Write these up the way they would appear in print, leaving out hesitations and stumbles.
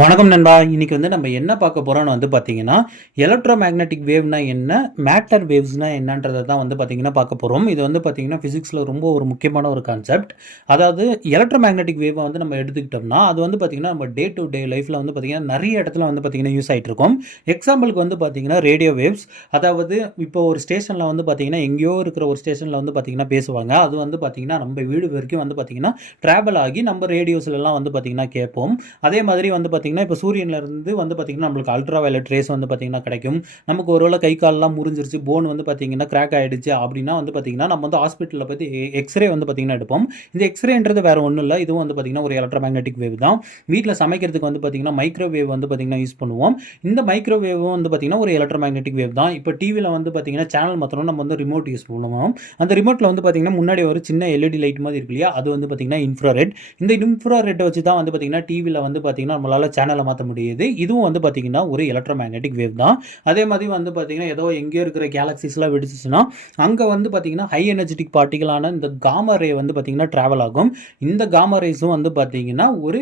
வணக்கம் நண்பா. இன்னைக்கு நம்ம என்ன பார்க்க போறோம்னு பார்த்தீங்கன்னா, எலக்ட்ரோ மேக்னெட்டிக் வேவ்னா என்ன, மேட்டர் வேவ்ஸ்னா என்னன்றத தான் பார்த்தீங்கன்னா பார்க்க போறோம். இது பார்த்தீங்கன்னா பிசிக்ஸ்ல ரொம்ப ஒரு முக்கியமான ஒரு கான்செப்ட். அதாவது எலக்ட்ரோ மேக்னெட்டிக் வேவ நம்ம எடுத்துக்கிட்டோம்னா, அது பார்த்தீங்கன்னா நம்ம டே டு டே லைஃப்ல பார்த்தீங்கன்னா நெறைய இடத்துல பார்த்தீங்கன்னா யூஸ் ஆயிட்டு இருக்கும். எக்ஸாம்பிளுக்கு பார்த்தீங்கன்னா ரேடியோ வேவ்ஸ். அதாவது இப்போ ஒரு ஸ்டேஷன்ல பார்த்தீங்கன்னா எங்கேயோ இருக்கிற ஒரு ஸ்டேஷன்ல பார்த்தீங்கன்னா பேசுவாங்க. அது பார்த்தீங்கன்னா நம்ம வீடு வரைக்கும் பார்த்தீங்கன்னா டிராவல் ஆகி நம்ம ரேடியோஸ்லலாம் பார்த்தீங்கன்னா கேட்போம். அதே மாதிரி பார்த்தீங்கன்னா இப்போ சூரியன்லேருந்து பார்த்தீங்கன்னா நம்மளுக்கு அல்ட்ரா வயலட் ரேஸ் பார்த்தீங்கன்னா கிடைக்கும். நமக்கு ஒருவேளை கை கால்லாம் முறிஞ்சிருச்சு, போன் பார்த்தீங்கன்னா கிராக் ஆகிடுச்சு அப்படின்னா பார்த்தீங்கன்னா நம்ம ஹாஸ்பிட்டலில் பற்றி எக்ஸ்ரே பார்த்தீங்கன்னா எடுப்போம். இந்த எக்ஸ்ரேன்றது வேறு ஒன்றும் இல்லை, இதுவும் பார்த்தீங்கன்னா ஒரு எலக்ட்ரோ மேக்னெட்டிக் வேவ் தான். வீட்டில் சமைக்கிறதுக்கு பார்த்தீங்கன்னா மைக்ரோவேவ் பார்த்தீங்கன்னா யூஸ் பண்ணுவோம். இந்த மைக்ரோவேவும் பார்த்தீங்கன்னா ஒரு எலக்ட்ரோ மேக்னெட்டிக் வேவ் தான். இப்போ டிவியில் பார்த்தீங்கன்னா சேனல் மாற்றணும், நம்ம ரிமோட் யூஸ் பண்ணுவோம். அந்த ரிமோட்டில் பார்த்தீங்கன்னா முன்னாடி ஒரு சின்ன எல்இடி லைட் மாதிரி இருக்கு இல்லையா, அது பார்த்தீங்கன்னா இன்ஃப்ராரெட். இந்த இன்ஃப்ராரெட்டை வச்சு தான் பார்த்தீங்கன்னா டிவியில் பார்த்தீங்கன்னா நம்மளால் சேனலை மாற்ற முடியுது. இதுவும் பார்த்தீங்கன்னா ஒரு எலக்ட்ரோ மேக்னெட்டிக் வேவ் தான். அதே மாதிரி பார்த்தீங்கன்னா ஏதோ எங்கேயோ இருக்கிற கேலக்சிஸ்லாம் வெடிச்சிச்சுன்னா அங்கே பார்த்தீங்கன்னா ஹை எனர்ஜெட்டிக் பார்ட்டிகளான இந்த காமா ரே பார்த்தீங்கன்னா டிராவல் ஆகும். இந்த காமா ரேஸும் பார்த்தீங்கன்னா ஒரு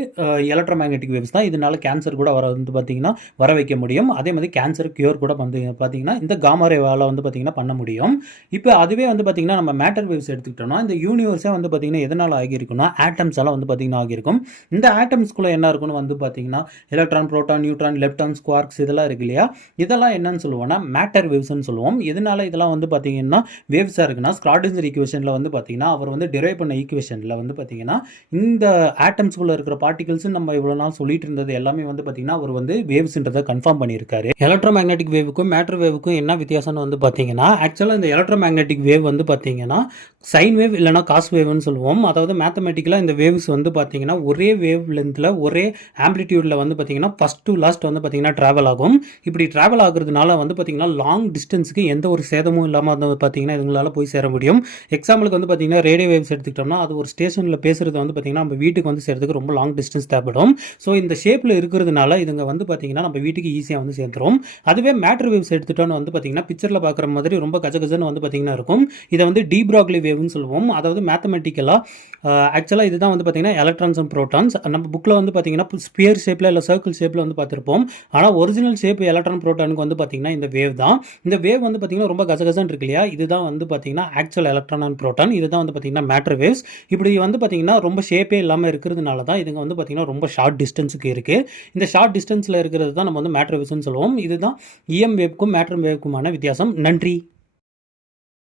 எலக்ட்ரோ மேக்னெட்டிக் வேவ்ஸ் தான். இதனால கேன்சர் கூட பார்த்தீங்கன்னா வர வைக்க முடியும். அதே மாதிரி கேன்சர் கியூர் கூட பார்த்தீங்கன்னா இந்த காமா ரேவால் பார்த்தீங்கன்னா பண்ண முடியும். இப்போ அதுவே பார்த்தீங்கன்னா நம்ம மேட்டர் வேவ்ஸ் எடுத்துக்கிட்டோம்னா இந்த யூனிவர்ஸே பார்த்தீங்கன்னா எதனால் ஆகியிருக்குன்னா ஆட்டம்ஸ் எல்லாம் பார்த்தீங்கன்னா ஆகியிருக்கும். இந்த ஆட்டம்ஸ்குள்ளே என்ன இருக்குன்னு பார்த்தீங்கன்னா எலக்ட்ரான், புரோட்டான், நியூட்ரான், லெப்டான், ஸ்குவார்க்ஸ் இதெல்லாம் இருக்கு இல்லையா, இதெல்லாம் என்னன்னு சொல்லுவோம்னா மேட்டர் வேவ்ஸ்னு சொல்லுவோம். எதனால இதெல்லாம் பார்த்தீங்கன்னா வேவ்ஸாக இருக்குன்னா ஸ்க்ராடின்ஜர் ஈக்குவேஷனில் பார்த்தீங்கன்னா அவர் டிரைவ் பண்ண ஈக்குவேஷனில் பார்த்தீங்கன்னா இந்த ஆட்டம்ஸ்குள்ளே இருக்கிற பார்ட்டிகல்ஸ் நம்ம இவ்வளோ நாள் சொல்லிட்டு இருந்தது எல்லாமே பார்த்தீங்கன்னா அவர் வேவ்ஸ்ன்றதை கன்ஃபார்ம் பண்ணியிருக்காரு. எலக்ட்ரோ மேக்னெட்டிக் வேவுக்கும் மேட்டர் வேவுக்கும் என்ன வித்தியாசம்னு பார்த்தீங்கன்னா ஆக்சுவலாக இந்த எலக்ட்ரோ மேக்னெட்டிக் வேவ் பார்த்தீங்கன்னா சைன் வேவ் இல்லைனா காஸ் வேவ்னு சொல்லுவோம். அதாவது மேத்தமெட்டிக்கலாக இந்த வேவ்ஸ் பார்த்தீங்கன்னா ஒரே வேவ் லென்த்தில் ஒரே ஆம்பிளிடியூடில் பார்த்தீங்கன்னா ஃபஸ்ட் டு லாஸ்ட் பார்த்தீங்கன்னா ட்ராவல் ஆகும். இப்படி ட்ராவல் ஆகுறதுனால பார்த்தீங்கன்னா லாங் டிஸ்டன்ஸுக்கு எந்த ஒரு சேதமும் இல்லாமல் பார்த்தீங்கன்னா இதுங்களால் போய் சேர முடியும். எக்ஸாம்பிளுக்கு பார்த்தீங்கன்னா ரேடியோ வேவ்ஸ் எடுத்துக்கிட்டோம்னா அது ஒரு ஸ்டேஷனில் பேசுகிறது பார்த்தீங்கன்னா நம்ம வீட்டுக்கு சேர்றதுக்கு ரொம்ப லாங் டிஸ்டன்ஸ் தேவைப்படும். ஸோ இந்த ஷேப்பில் இருக்கிறதுனால இதுங்க பார்த்தீங்கன்னா நம்ம வீட்டுக்கு ஈஸியாக சேர்ந்துரும். அதுவே மேட்டர் வேவ்ஸ் எடுத்துட்டோன்னு பார்த்தீங்கன்னா பிக்சரில் பார்க்குற மாதிரி ரொம்ப கஜகஜன்னு பார்த்தீங்கன்னா இருக்கும். இதை டி ப்ராக்லி வேவ்னு சொல்லுவோம். அதாவது மேத்தமெட்டிக்கலாக ஆக்சுவலாக இதுதான் பார்த்தீங்கன்னா எலக்ட்ரான்ஸ் அண்ட் ப்ரோட்டான்ஸ். நம்ம புக்கில் பார்த்தீங்கன்னா ஸ்பியர் ஷேப்பில் இல்லை சர்க்கிள் ஷேப்பில் பார்த்துருப்போம். ஆனால் ஒரிஜினல் ஷேப் எலக்ட்ரான் ப்ரோட்டானுக்கு பார்த்தீங்கன்னா இந்த வேவ் தான். இந்த வேவ் பார்த்தீங்கன்னா ரொம்ப கஜகஜன் இருக்கு இல்லையா, இதுதான் பார்த்தீங்கன்னா ஆக்சுவல் எலக்ட்ரான் அண்ட் ப்ரோட்டான். இதுதான் பார்த்தீங்கன்னா மேட்டர் வேவ்ஸ். இப்படி பார்த்தீங்கன்னா ரொம்ப ஷேப்பே இல்லாமல் இருக்கிறதுனால தான் இதுங்க பார்த்தீங்கன்னா ரொம்ப ஷார்ட் டிஸ்டன்ஸுக்கு இருக்குது. இந்த ஷார்ட் டிஸ்டன்ஸில் இருக்கிறது தான் நம்ம மேட்டர் வேவ்ஸ்னு சொல்லுவோம். இதுதான் இஎம் வேவ்க்கும் மேட்டர் வேவ்க்குமான வித்தியாசம். நன்றி.